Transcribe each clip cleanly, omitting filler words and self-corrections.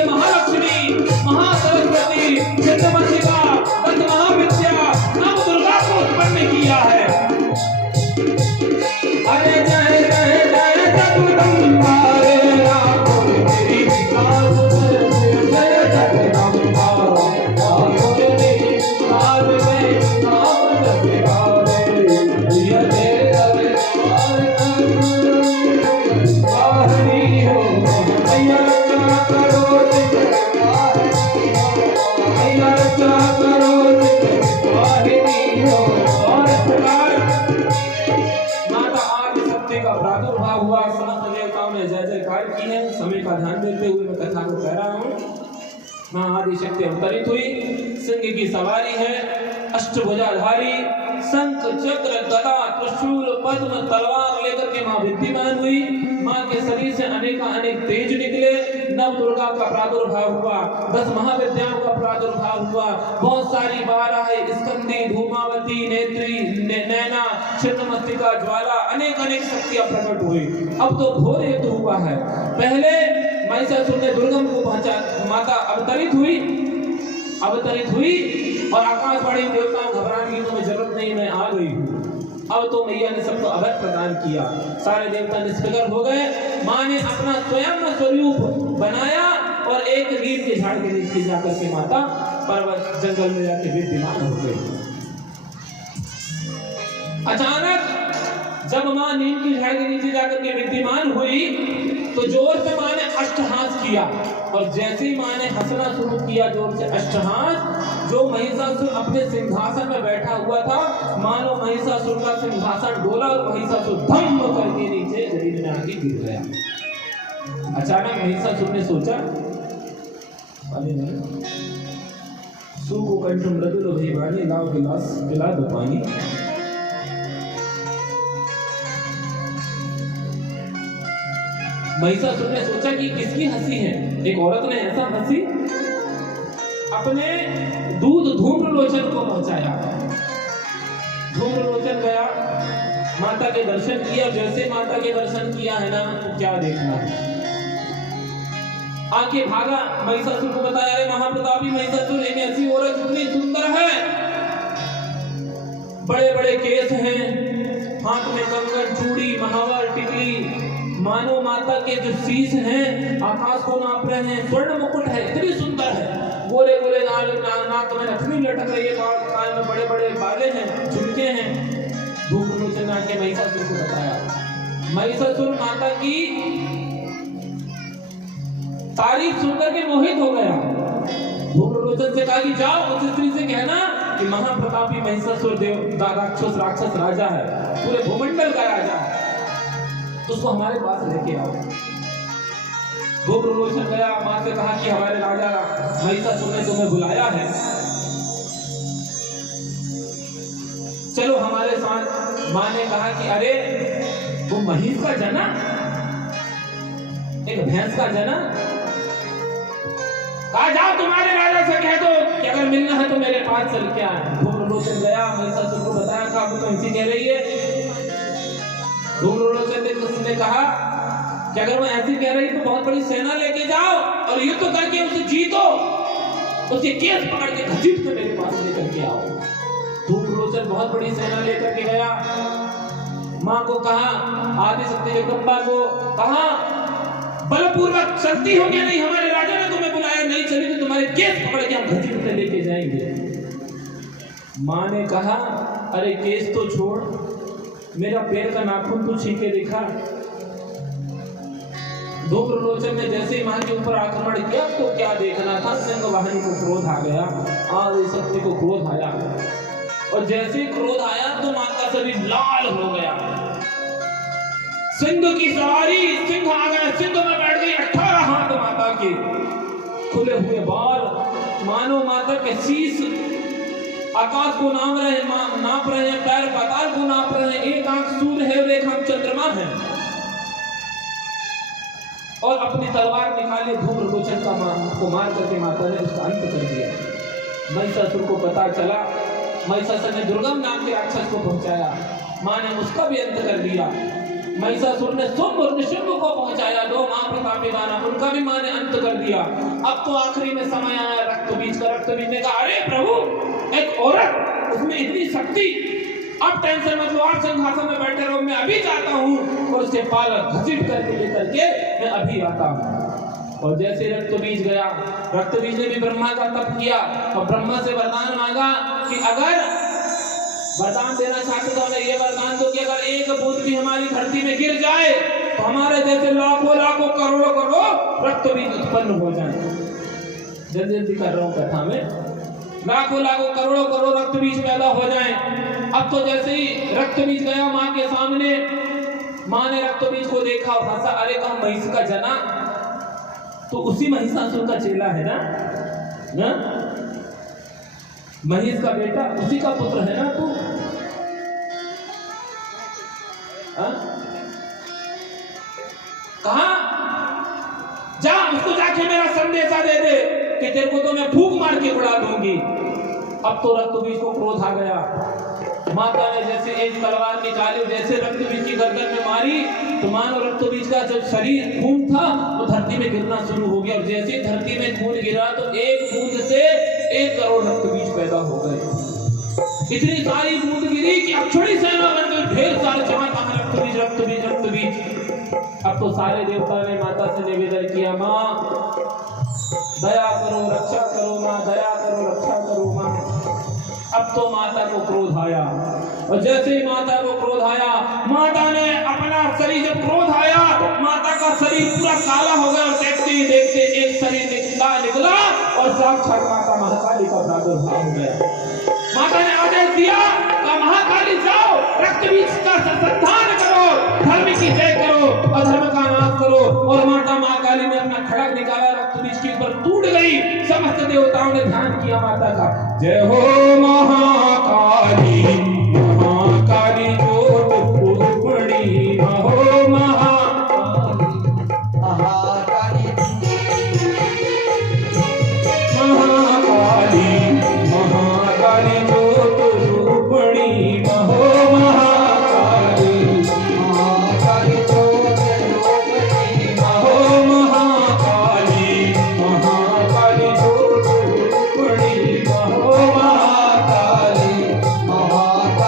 ये महालक्ष्मी, महासरस्वती, छिन्नमस्तिका, दस महाविद्या नव दुर्गा को उत्पन्न किया है। अरे जय जय जय जगदम्बा रे राम तेरी आस जय जगदम्बा राम तेरी आस में नाम जगावे ये तेरे वाहनी हो मैया रक्षा करो मैया रक्षा करो वाहिनी हो। और इस प्रकार माता आदि शक्ति का प्रादुर्भाव हुआ, समस्त देवताओं ने जय जयकार की है। समय का ध्यान देते हुए मैं कथा को कह रहा हूँ। मां आदि शक्ति अवतरित हुई, सिंह की सवारी है, अष्टभुजाधारी, शंख चक्र गदा त्रिशूल पद्म तलवार लेकर के मां विद्यमान हुई। मां के शरीर से अनेक तेज निकले, नव दुर्गा का प्रादुर्भाव हुआ, 10 महाविद्याओं का प्रादुर्भाव हुआ, बहुत सारी बारह स्कंदी, धूमावती, नेत्री, नैना, छिन्नमस्तिका, ज्वाला, अनेक शक्तियां प्रकट हुई। अब तो घोर युद्ध हुआ है। पहले महिषासुर ने दुर्गम को पहुंचा, माता अवतरित हुई और आकाशवाणी देवताओं घबराने की तुम्हें जरूरत नहीं, मैं आ गई हूँ। अब तो मैया ने सबको अभय प्रदान किया, सारे देवता निष्फिकर हो गए। माँ ने अपना स्वयं स्वरूप बनाया और एक नीम के झाड़ के नीचे जाकर के माता पर्वत जंगल में जाके विद्यमान हो गई। अचानक जब माँ नीम की झाड़ के नीचे जाकर के विद्यमान हुई तो जोर से माँ ने अष्टहास किया, और जैसे ही माँ ने हंसना शुरू किया जोर से अष्टहास, जो महिषासुर अपने सिंहासन में बैठा हुआ था, मानो महिषासुर का सिंहासन डोला और महिषासुर धम करके नीचे जमीन में आके गिर गया। अचानक महिषासुर ने सोचा, अरे नहीं, सु को कंठ मृदुल भयवानी लाओ गिलास पिला दो पानी। महिषासुर ने सोचा कि किसकी हंसी है। एक औरत ने ऐसा हंसी, अपने दूध धूम्रलोचन को पहुंचाया। धूम्रलोचन गया, माता के दर्शन किया। जैसे माता के दर्शन किया है ना, तो क्या देखना है, आके भागा, महिषासुर को बताया, अरे महाप्रतापी महिषासुर, एक ऐसी औरत इतनी सुंदर है, बड़े बड़े केस हैं, हाथ में कंगन, चूड़ी, महावर, टिकली, मानो माता के जो शीश हैं आकाश को नाप रहे हैं, स्वर्ण मुकुट है, इतनी सुंदर है, गोरे गोरे नाक में नथनी लटक रही है, कान में बड़े बड़े बाले हैं, झुमके हैं। धूम्रलोचन आके महिषासुर को बताया। महिषासुर माता की तारीफ सुनकर के मोहित हो गया। धूम्रलोचन से कहा कि जाओ उस स्त्री से कहना कि महाप्रतापी महिषासुर देव राक्षस राजा है, पूरे भूमंडल का राजा है, उसको हमारे पास लेके आओ। धूम्रलोचन गया, मां से कहा कि हमारे राजा महिषासुर ने तुम्हें बुलाया है, चलो हमारे साथ। मां ने कहा कि अरे वो महिष का जना, एक भैंस का जना, कहा जाओ तुम्हारे राजा से कह दो कि अगर मिलना है तो मेरे पास चल के आए। धूम्रलोचन गया, महिषासुर को बताया, कहा वो तो ऐसी कह रही है। धूम्रलोचन ने कहा कि अगर मैं ऐसी कह रही तो बहुत बड़ी सेना लेके जाओ और युद्ध करके उसे जीतो, उसके केस पकड़ के घसीट के मेरे पास लेकर के आओ। धूम्रलोचन बहुत बड़ी सेना लेकर के गया, मां को कहा, आदि शक्ति जगदम्बा को कहा, बलपूर्वक चलती हो गया, नहीं हमारे राजा ने तुम्हें बुलाया, नहीं चली तो तुम्हारे केस पकड़ के हम घसीट के लेके जाएंगे। मां ने कहा, अरे केस तो छोड़, मेरा पैर का नाखून तो छीके दिखा। धूम्रलोचन ने जैसे ही मां के ऊपर आक्रमण किया तो क्या देखना था, सिंह वाहिनी को क्रोध आ गया, आदि शक्ति को क्रोध आया, और जैसे ही क्रोध आया तो मां का शरीर लाल हो गया। सिंह की सवारी, सिंह आ गया, सिंह में बैठ गई, 18 हाथ माता के, खुले हुए बाल, मानो माता के शीश आकाश को नाप रहे हैं, पैर पाताल को नाप रहे हैं, एक आंख सूर्य है और एक आंख चंद्रमा है, और अपनी तलवार निकाली, धूम्रलोचन को मार करके माता ने उसका अंत कर दिया। महिषासुर को पता चला, महिषासुर ने दुर्गम नाम के राक्षस को पहुंचाया, मां ने उसका भी अंत कर दिया। महिषासुर ने शुंभ और निशुंभ को पहुंचाया, दो महाप्रतापी दानव, उनका भी मां ने अंत कर दिया। अब तो आखिरी में समय आया रक्त बीज का। रक्त बीज ने कहा, अरे प्रभु, एक औरत, उसमें इतनी शक्ति, अब टेंशन मत लो, आप सिंहासन में बैठे रहो, मैं अभी जाता हूँ और उसके पाल घसीट करके लेकर के मैं अभी आता हूँ। और जैसे रक्त बीज गया, रक्त बीज ने भी ब्रह्मा का तप किया और ब्रह्मा से वरदान मांगा कि अगर वरदान देना चाहते तो हमें ये वरदान दो कि अगर एक बूंद भी हमारी धरती में गिर जाए तो हमारे जैसे लाखों लाखों करोड़ों करोड़ रक्त बीज उत्पन्न हो जाए। जल्दी जल्दी कर रहा हूँ कथा में, लाखों लाखों करोड़ों करोड़ रक्त बीज पैदा हो जाए। अब तो जैसे ही रक्त बीज गया माँ के सामने, माँ ने रक्त बीज को देखा और हंसा, अरे कहा महिष का जना तो उसी महिषासुर का चेला है ना, महिष का बेटा उसी का पुत्र है ना तू। कहा जा उसको जाके मेरा संदेशा दे दे कि तेरे को तो मैं फूंक मार के उड़ा दूंगी। अब तो रक्त बीज को क्रोध आ गया। माता ने जैसे एक तलवार निकाली, जैसे रक्त बीज की गर्दन में मारी तो मानो रक्त बीज का जब शरीर खून था तो धरती में गिरना शुरू हो गया। और जैसे धरती में खून गिरा तो एक बूंद से 1 करोड़ रक्त बीज पैदा हो गए। इतनी सारी बूंद गिरी कि अक्षुणी सेना बन गई, ढेर सारे जहां रक्त बीज रक्त बीज रक्त बीज। अब तो सारे देवता ने माता से निवेदन किया, माँ दया करो, रक्षा करो माँ, दया करो, रक्षा करो माँ। अब तो माता को क्रोध आया और जैसे ही माता को क्रोध आया, माता ने अपना शरीर, जब क्रोध आया माता का शरीर पूरा काला हो गया और देखते ही देखते एक शरीर निकला और साक्षात माता महाकाली का प्रादुर्भाव हो गया। माता ने आदेश दिया कि महाकाली जाओ, रक्त बीज का संधान करो, धर्म की जय करो, अधर्म का नाश करो। और माता महाकाली ने अपना खड़ग निकाला, रक्त बीज के ऊपर टूट गई। समस्त देवताओं ने ध्यान किया माता का, जय हो महाकाली, महाकाली जोत पुष्पणी, हो महाकाली, महाकाली, महाकाली, महाकाली जोत रूपणी, हो महाकाली, महाकाली जोत रूपणी, हो महाकाली, महाकाली जोत रूपणी, हो महाकाली, महाकाली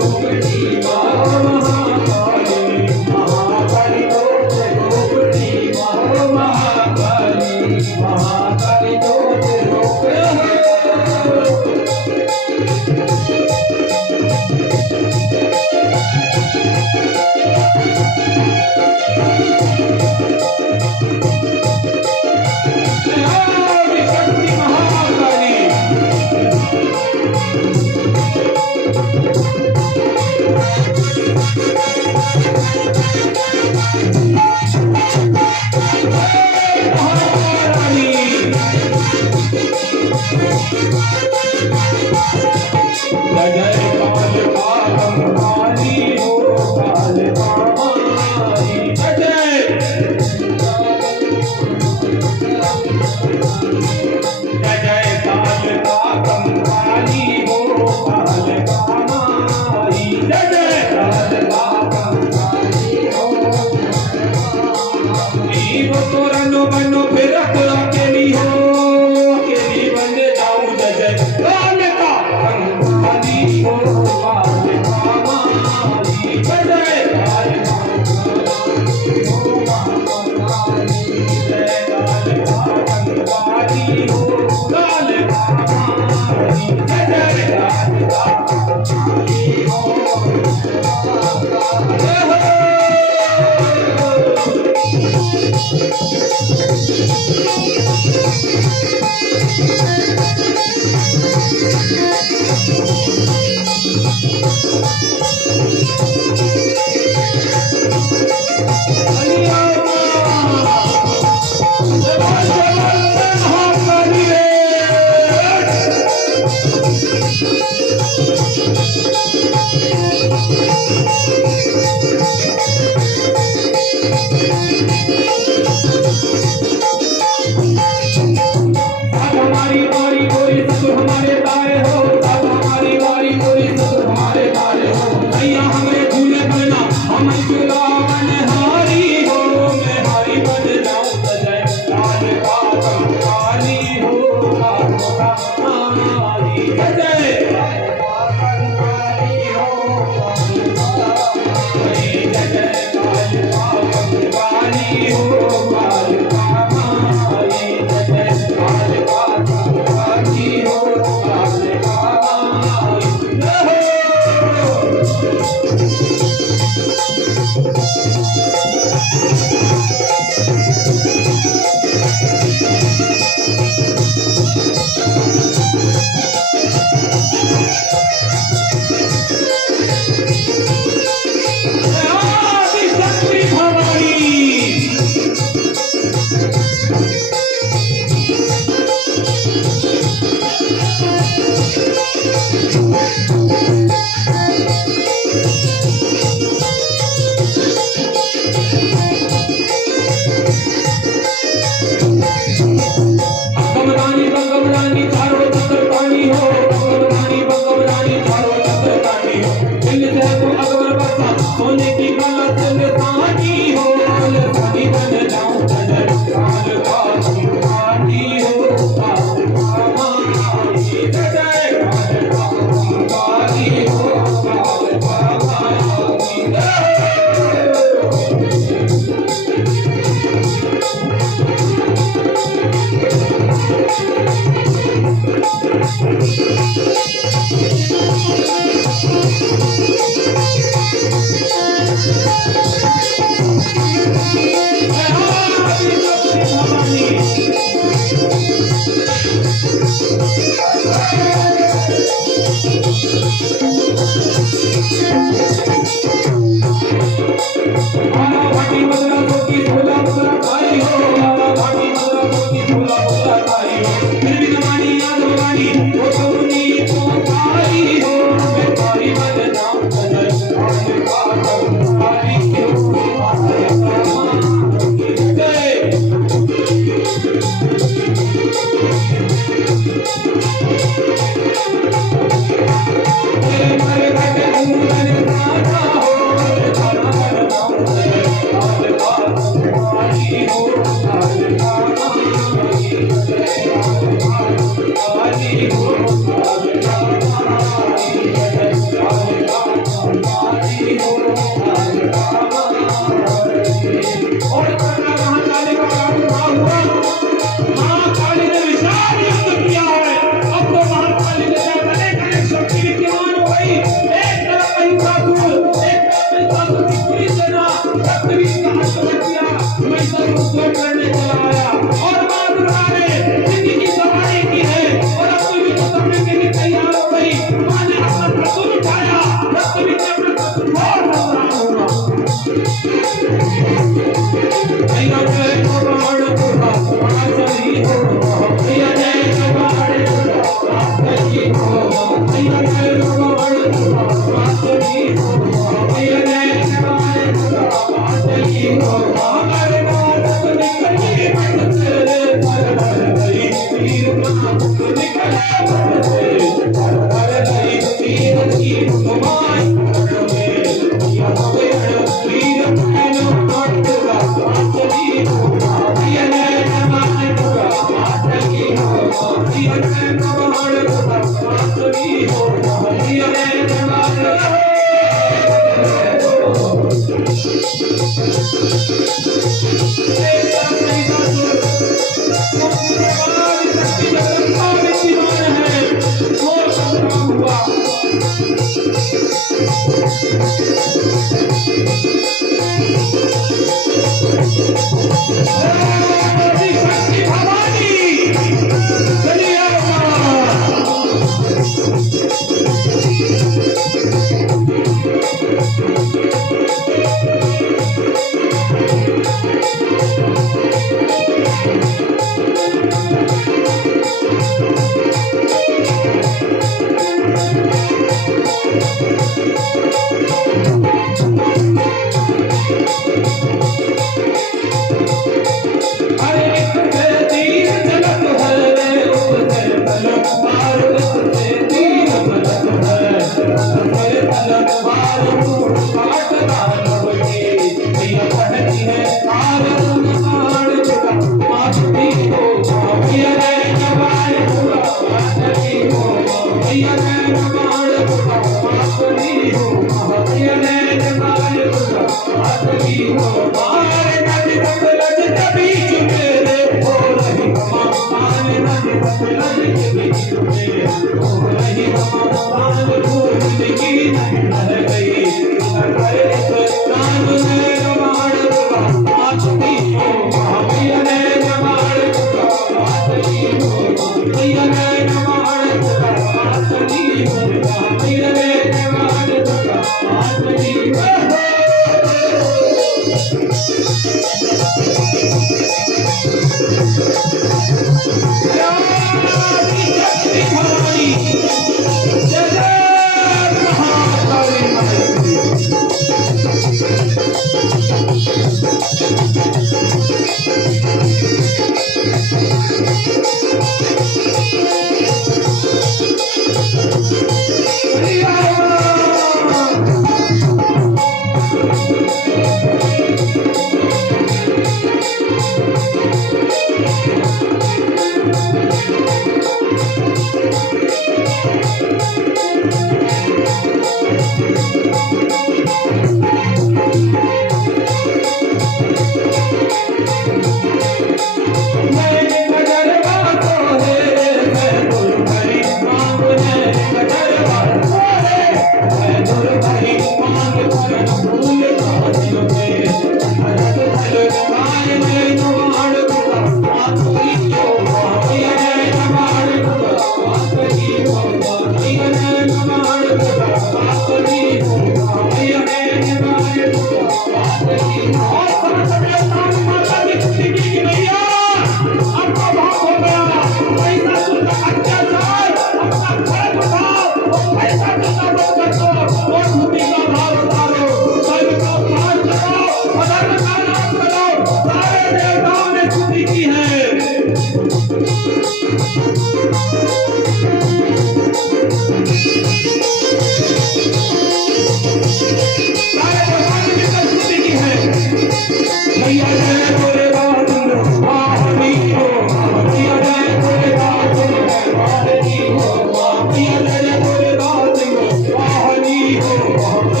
हो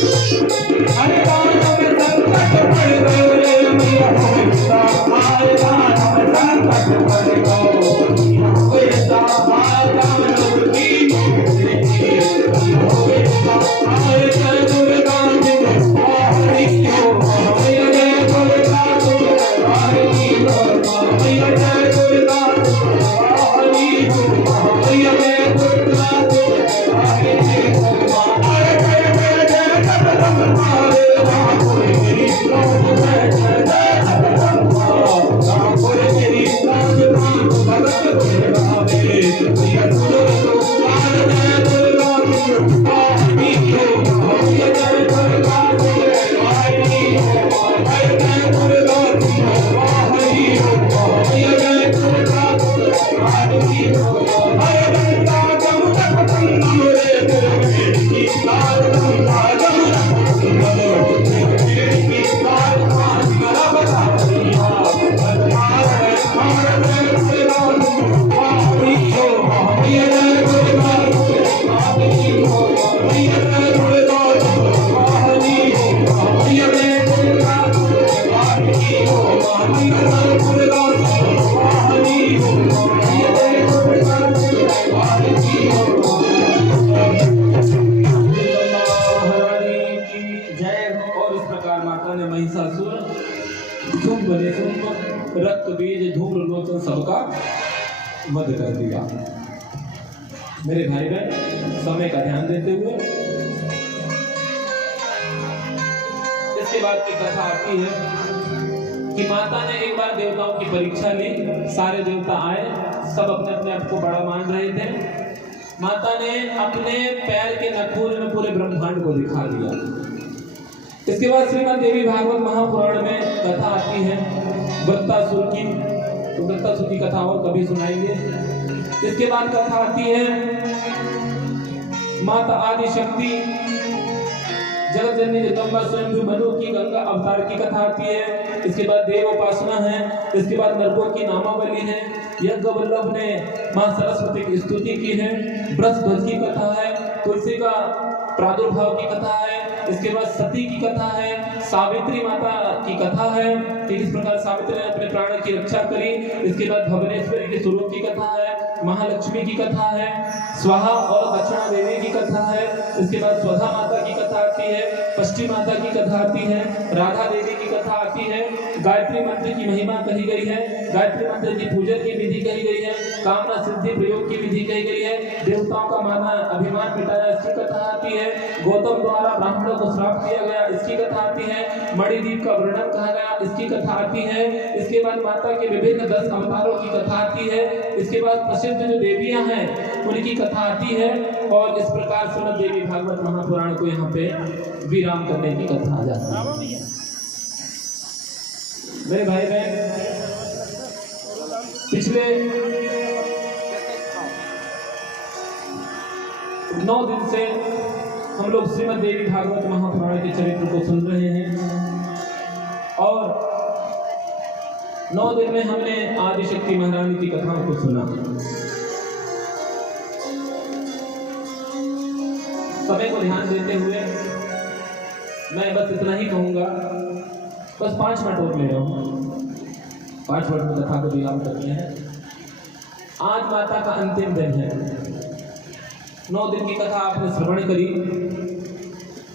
अरे दानों में संकट पड़ गए रे मैया कोई सहाय, दानों में संकट पड़ गए कोई सहाय, दानों की कोई सहाय। जय दुर्गा हरि हो मैया, जय दुर्गा हरि हो मैया, जय दुर्गा हरि हो मैया, जय दुर्गा हरि हो। अरे जय जय जय जगदम्बा रे राम कोई मेरी जय जय जय जगदम्बा राम कोई मेरी राम भगत दुर्गा रे मैया दुर्गा जय दुर्गा हरि हो मैया, जय दुर्गा हरि हो मैया, जय दुर्गा हरि हो मैया, जय दुर्गा हरि हो। अरे गंगा जमुना संगम रे दुर्गे की लाल, गंगा जमुना संगम रे की लाल, मेरा बता दिया बदमाश है हमारे दुर्गा हरि हो मैया, जय दुर्गा हरि हो मैया, जय दुर्गा हरि हो मैया, जय दुर्गा हरि हो मैया, जय दुर्गा हरि हो मैया, जय दुर्गा हरि हो। महारानी की जय हो। और इस प्रकार माता ने महिषासुर, शुंभ निशुंभ, रक्त बीज, धूम्र लोचन सबका वध कर दिया। मेरे भाई बहन, समय का ध्यान देते हुए इसके बाद की कथा आती है कि माता ने एक बार देवताओं की परीक्षा ली। सारे देवता आए, सब अपने अपने आप को बड़ा मान रहे थे। माता ने अपने पैर के नखून में पूरे ब्रह्मांड को दिखा दिया। इसके बाद श्रीमद् देवी भागवत महापुराण में कथा आती है वृत्तासुर की। तो वृत्तासुर की कथा और कभी सुनाएंगे। इसके बाद कथा आती है माता आदि शक्ति जगत जननी जगदम्बा स्वयं मनु की गंगा अवतार की कथा आती है। इसके बाद देव उपासना है। इसके बाद नरकों की नामावली है। यज्ञ वल्लभ ने मां सरस्वती की स्तुति की है। बृहस्पति की कथा है। तुलसी का प्रादुर्भाव की कथा है। इसके बाद सती की कथा है। सावित्री माता की कथा है कि किस प्रकार सावित्री ने अपने प्राण की रक्षा करी। इसके बाद भुवनेश्वरी के स्वरूप की कथा है। महालक्ष्मी की कथा है। स्वाहा और दक्षिणा देवी की कथा है। इसके बाद स्वधा माता की कथा आती है। पष्टि माता की कथा आती है। राधा देवी की कथा आती है। गायत्री मंत्र की महिमा कही गई है। गायत्री मंत्र की पूजन की विधि कही गई है। कामना सिद्धि प्रयोग की विधि कही गई है। देवताओं का माना अभिमान मिटाया, इसकी कथा आती है। गौतम द्वारा ब्राह्मणों को श्राप दिया गया, इसकी कथा आती है। मणिदीप का वर्णन कहा गया, इसकी कथा आती है। इसके बाद माता के विभिन्न 10 अवतारों की कथा आती है। इसके बाद प्रसिद्ध जो देवियां हैं उनकी कथा आती है। और इस प्रकार श्रीमद् देवी भागवत महापुराण को यहाँ पे विराम करने की कथा आ जाती है। मेरे भाई बहन, पिछले 9 दिन से हम लोग श्रीमद् देवी भागवत महापुराण के चरित्र को सुन रहे हैं। और 9 दिन में हमने आदिशक्ति महारानी की कथाओं को सुना। समय को ध्यान देते हुए मैं बस इतना ही कहूंगा। बस 5 मिनट और ले रहा हूँ। 5 मिनट में कथा को विराम करते हैं। आज माता का अंतिम दिन है। 9 दिन की कथा आपने श्रवण करी।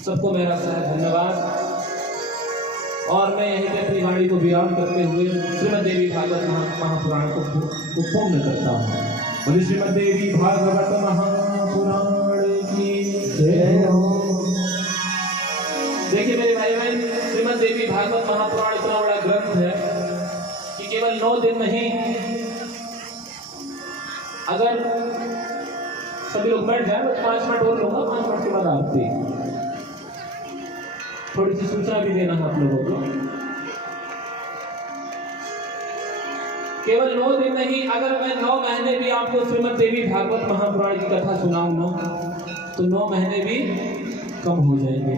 सबको मेरा धन्यवाद। और मैं यहीं पे अपनी वाणी को विराम करते हुए श्रीमद् देवी भागवत महापुराण को पूर्ण करता हूँ। बोलिए श्रीमद् देवी भागवत महापुराण की जय हो। देखिए मेरे भाई बहन, श्रीमद् देवी भागवत महापुराण इतना बड़ा ग्रंथ है कि केवल 9 दिन नहीं, अगर सभी लोग बैठ जाए तो 5 मिनट और लूंगा। 5 मिनट के बाद आरती। थोड़ी सी सूचना भी देना है आप लोगों को। केवल 9 दिन नहीं, अगर मैं 9 महीने भी आपको श्रीमद् देवी भागवत महापुराण की कथा सुनाऊं ना, तो 9 महीने भी कम हो जाएंगे।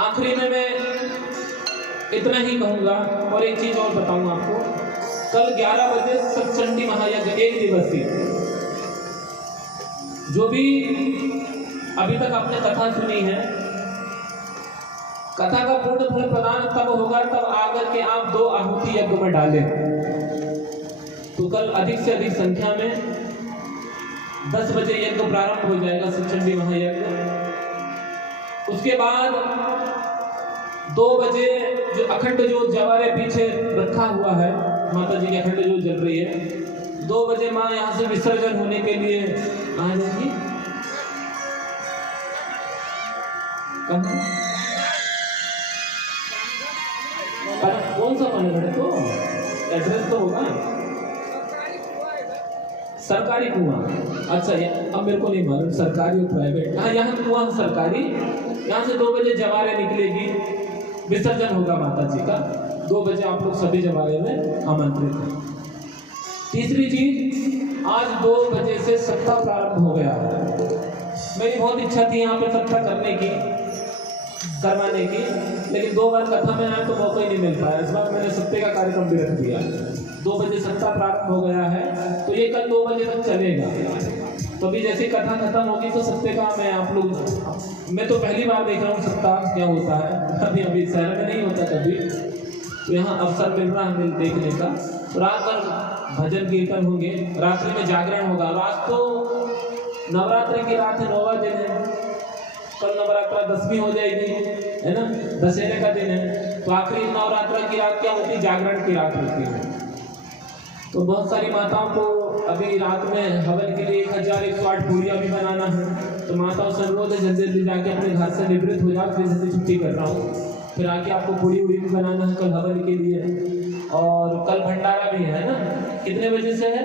आखिरी में मैं इतना ही कहूंगा और एक चीज और बताऊंगा आपको। कल 11 बजे सतचंडी महायज्ञ 1 दिवसीय, जो भी अभी तक आपने कथा सुनी है। कथा का पूर्ण फल प्रदान तब होगा तब आकर के आप 2 आहुति यज्ञ में डालें। तो कल अधिक से अधिक संख्या में 10 बजे यज्ञ प्रारंभ हो जाएगा, शिवचंडी महायज्ञ। उसके बाद 2 बजे जो अखंड ज्योत जवारे पीछे रखा हुआ है, माता जी की अखंड ज्योत जल रही है, 2 बजे माँ यहाँ से विसर्जन होने के लिए आ जाएगी। कौन सा पानी भरे, तो एड्रेस तो होगा सरकारी कुआं। अच्छा, अब मेरे को नहीं मालूम सरकारी और प्राइवेट। हाँ, यहाँ कुआं सरकारी। यहाँ से 2 बजे जवारे निकलेगी, विसर्जन होगा माता जी का। 2 बजे आप लोग सभी जवारे में आमंत्रित हैं। तीसरी चीज, आज 2 बजे से सप्ताह प्रारंभ हो गया है। मेरी बहुत इच्छा थी यहाँ पे सप्ताह करवाने की, लेकिन 2 बार कथा में आया तो मौका ही नहीं मिल पाया। इस बार मैंने सप्ताह का कार्यक्रम भी रख दिया। 2 बजे सप्ताह प्रारंभ हो गया है, तो ये कल 2 बजे तक चलेगा। तो अभी जैसे कथा खत्म होगी तो सप्ताह का मैं तो पहली बार देख रहा हूँ सप्ताह क्या होता है। अभी शहर में नहीं होता कभी, तो यहाँ अवसर मिल रहा है देखने का। रात भर भजन कीर्तन होंगे, रात्रि में जागरण होगा। आज तो नवरात्रि की रात है, 9वां दिन है। कल नवरात्रा 10वीं हो जाएगी, है ना, दशहरे का दिन है। तो आखिरी नवरात्रा की रात क्या होती है? जागरण की रात होती है। तो बहुत सारी माताओं को अभी रात में हवन के लिए 1108 पूरियाँ भी बनाना है। तो माताओं से अनुरोध है जल्दी जल्दी जाके अपने घर से निवृत्त हो जाओ, फिर जल्दी छुट्टी कर रहा हूँ। फिर आके आपको पूरी भी बनाना है कल हवन के लिए। और कल भंडारा भी है ना, कितने बजे से है?